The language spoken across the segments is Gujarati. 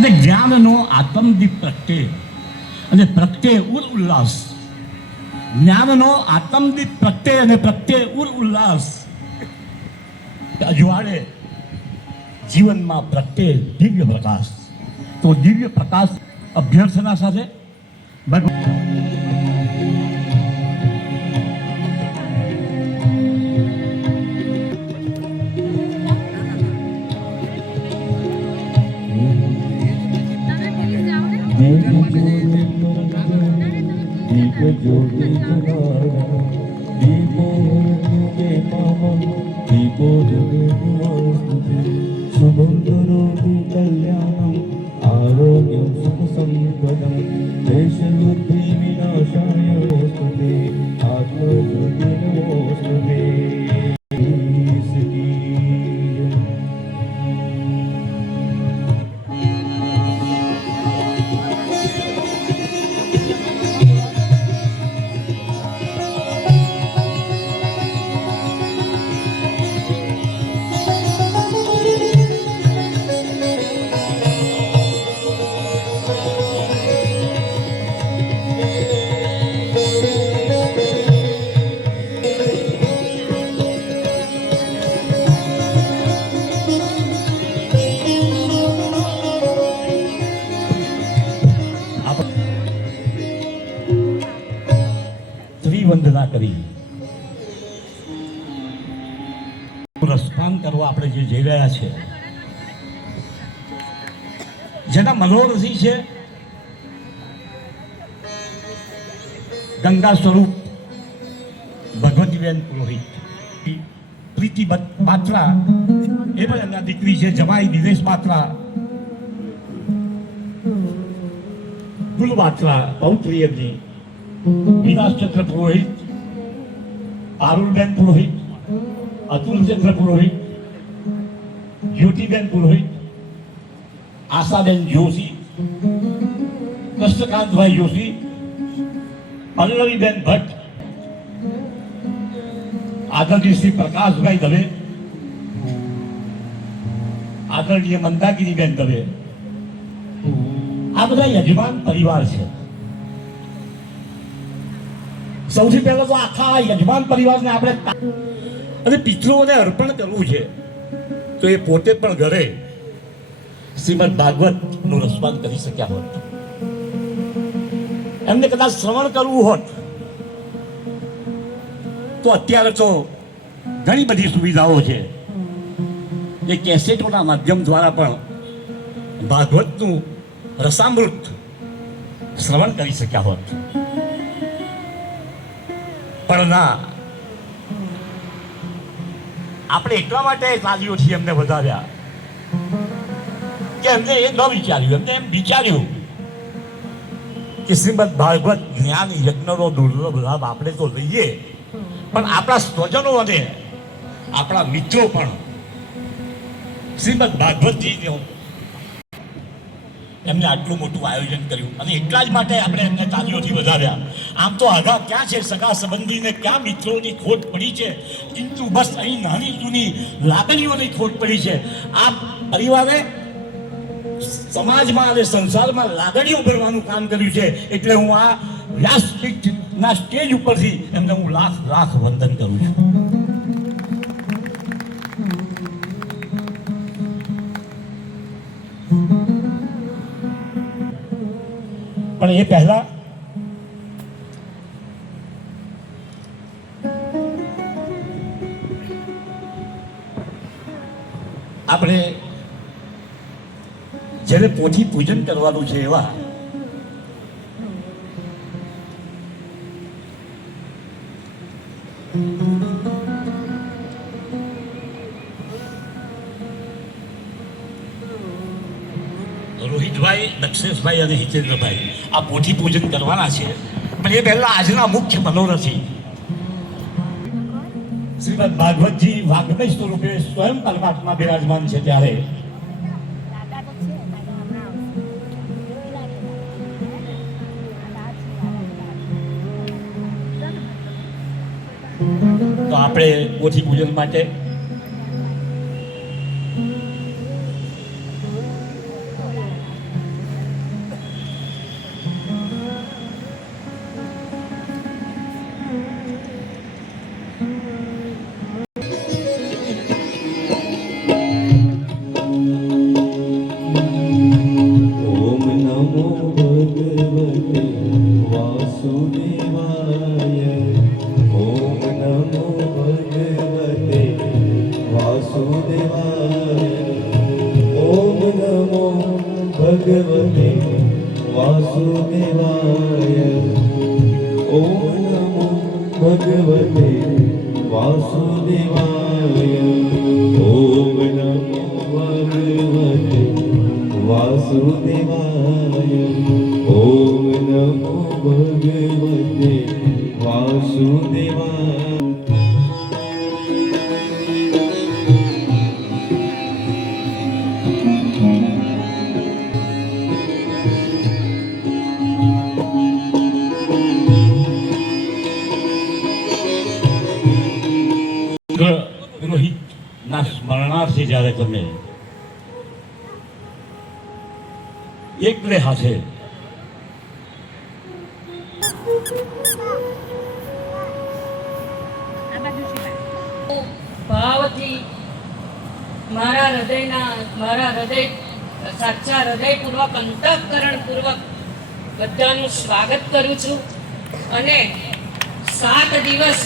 અને જ્ઞાનનો આત્મદીપ પ્રગટે અને પ્રગટે ઉલ્લાસ. જ્ઞાનનો આત્મદીપ પ્રગટે અને પ્રગટે ઉલ્લાસ. અજવાળે જીવનમાં પ્રગટે દિવ્ય પ્રકાશ. તો દિવ્ય પ્રકાશ અભ્યર્થના સાથે कल्याणम आरोग्यम सुख संपदम देश बुद्धि विनाशाय नमोस्तुते आत्मज्योति नमोस्तुते. વંદના કરી રસપાન કરવા આપણે જે જઈ રહ્યા છે, જેના મનોરથી છે ગંગા સ્વરૂપ ભગવતીબેન પુરોહિત, પ્રીતિ બાત્રા એ પણ એમના દીકરી છે, જમાઈ દિનેશ બાત્રા, ગુલ બાત્રા પૌત્રી એમની, વિલાસચંદ્ર પુરોહિત, પારુલબેન પુરોહિત, અતુલચંદ્ર પુરોહિત, જ્યોતિબેન પુરોહિત, આશાબેન જોશી, કૃષ્ણકાંતભાઈ જોશી, પલ્લવીબેન ભટ્ટ, આદરણીય શ્રી પ્રકાશભાઈ દવે, આદરણીય મંદાકિનીબેન દવે, આ બધા યજમાન પરિવાર છે. સૌથી પહેલા તો આખા યજમાન પરિવારને આપણે અને પિતૃઓને અર્પણ કરવું છે, તો એ પોતે પણ ઘરે શ્રીમદ ભાગવતનું રસપાન કરી શક્યા હોત, એમને કદાચ શ્રવણ કરવું હોત તો અત્યારે તો ઘણી બધી સુવિધાઓ છે, એ કેસેટોના માધ્યમ દ્વારા પણ ભાગવતનું રસામૃત શ્રવણ કરી શક્યા હોત. પણ ના, આપણે એટલા માટે તાલીઓથી એમને વધાર્યા કે એમને એ ન વિચાર્યું, એમને એમ વિચાર્યું કે શ્રીમદ ભાગવત જ્ઞાન યજ્ઞનો દુર્લભ લાભ આપણે તો લઈએ, પણ આપણા સ્વજનો અને આપણા મિત્રો પણ શ્રીમદ ભાગવતજીનો એમને આટલું મોટું આયોજન કર્યું અને એટલા જ માટે આપણે એમને તાલીઓથી વધાર્યા. આમ તો આગા ક્યાં છે સગા સંબંધીને, ક્યાં મિત્રોની ખોટ પડી છે, কিন্তু બસ અહીં નાની જૂની લાગણીઓની ખોટ પડી છે. આ પરિવારે સમાજમાં અને સંસારમાં લાગણીઓ ભરવાનું કામ કર્યું છે, એટલે હું આ વ્યાસપીઠના સ્ટેજ ઉપરથી એમને હું લાખ લાખ વંદન કરું છું. પણ એ પહેલા આપણે જ્યારે પોથી પૂજન કરવાનું છે એવા રોહિતભાઈ, દક્ષેશભાઈ અને હિતેન્દ્રભાઈ આ પોથી પૂજન કરવાના છે. પણ એ પહેલા આજના મુખ્ય મનોરથી શ્રીમદ ભાગવતજી વાગ્મય સ્વરૂપે સ્વયં પરમાત્મા બિરાજમાન છે, ત્યારે તો આપણે પોથી પૂજન માટે ભગવતે વાસુદેવાય ઓમ નમો ભગવતે વાસુદેવાય ઓમ નમો ભગવતે વાસુદેવાય ઓમ નમો ભગવતે વાસુદેવાય પુરોહિતના સ્મરણાર્થે જ્યારે તમે એકલે હાથે ભાવથી મારા હૃદય સાચા હૃદયપૂર્વક અંતઃકરણપૂર્વક બધાનું સ્વાગત કરું છું અને 7 દિવસ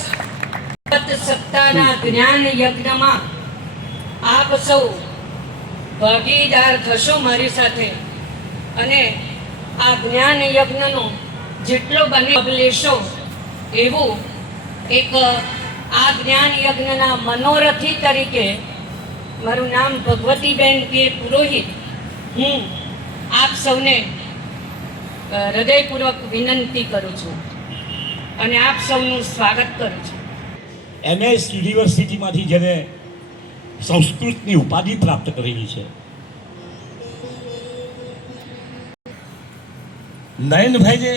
સપ્તાહના જ્ઞાન યજ્ઞમાં આપ સૌ ભાગીદાર થશો મારી સાથે અને આ જ્ઞાન યજ્ઞનો જેટલો બને લાભ લેશો એવું એક આ જ્ઞાન યજ્ઞના મનોરથી તરીકે મારું નામ ભગવતીબેન કે પુરોહિત હું આપ સૌને હૃદયપૂર્વક વિનંતી કરું છું અને આપ સૌનું સ્વાગત કરું છું. MS યુનિવર્સિટીમાંથી જેને સંસ્કૃતની ઉપાધિ પ્રાપ્ત કરેલી છે નયનભાઈને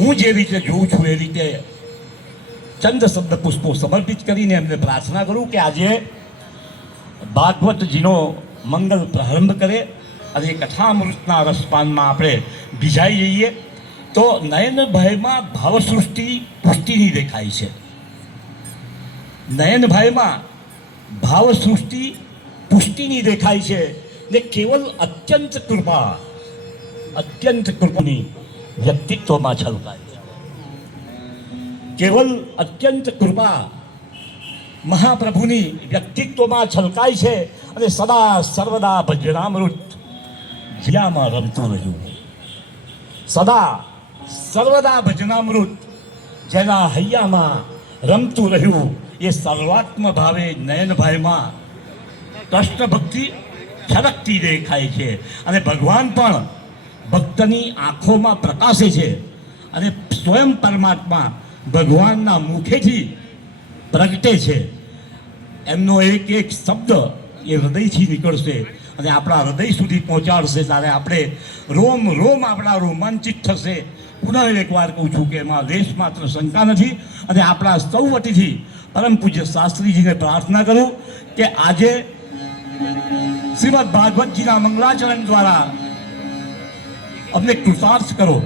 હું જે રીતે જોઉં છું એ રીતે ચંદ શબ્દ પુષ્પો સમર્પિત કરીને એમને પ્રાર્થના કરું કે આજે ભાગવતજીનો મંગલ પ્રારંભ કરે અને કથામૃતના રસપાનમાં આપણે ભીજાઈ જઈએ તો નયનભાઈમાં ભાવસૃષ્ટિ પુષ્ટિની દેખાય છે. નયનભાઈમાં ભાવસૃષ્ટિ પુષ્ટિની દેખાય છે ને કેવલ અત્યંત કૃપાની વ્યક્તિત્વમાં છલકાય છે. કેવલ અત્યંત કૃપા મહાપ્રભુની વ્યક્તિત્વમાં છલકાય છે અને સદા સર્વદા ભજરામૃત જિયામાં રમતું રહ્યું. સદા સર્વદા ભજનામૃત જેના હૈયામાં રમતું રહ્યું એ સર્વાત્મ ભાવે નયનભાઈમાં કૃષ્ણ ભક્તિ છલકતી દેખાય છે અને ભગવાન પણ ભક્તની આંખોમાં પ્રકાશે છે અને સ્વયં પરમાત્મા ભગવાનના મુખેથી પ્રગટે છે. એમનો એક એક શબ્દ એ હૃદયથી નીકળશે અને આપણા હૃદય સુધી પહોંચાડશે ત્યારે આપણે રોમ રોમ આપણા રોમાંચિત થશે. પુનઃ એકવાર કહું છું કે એમાં લેશ માત્ર શંકા નથી અને આપણા સૌ વતીથી પરમ પૂજ્ય શાસ્ત્રીજીને પ્રાર્થના કરું કે આજે શ્રીમદ ભાગવતજીના મંગલાચરણ દ્વારા અમને કૃતાર્થ કરો.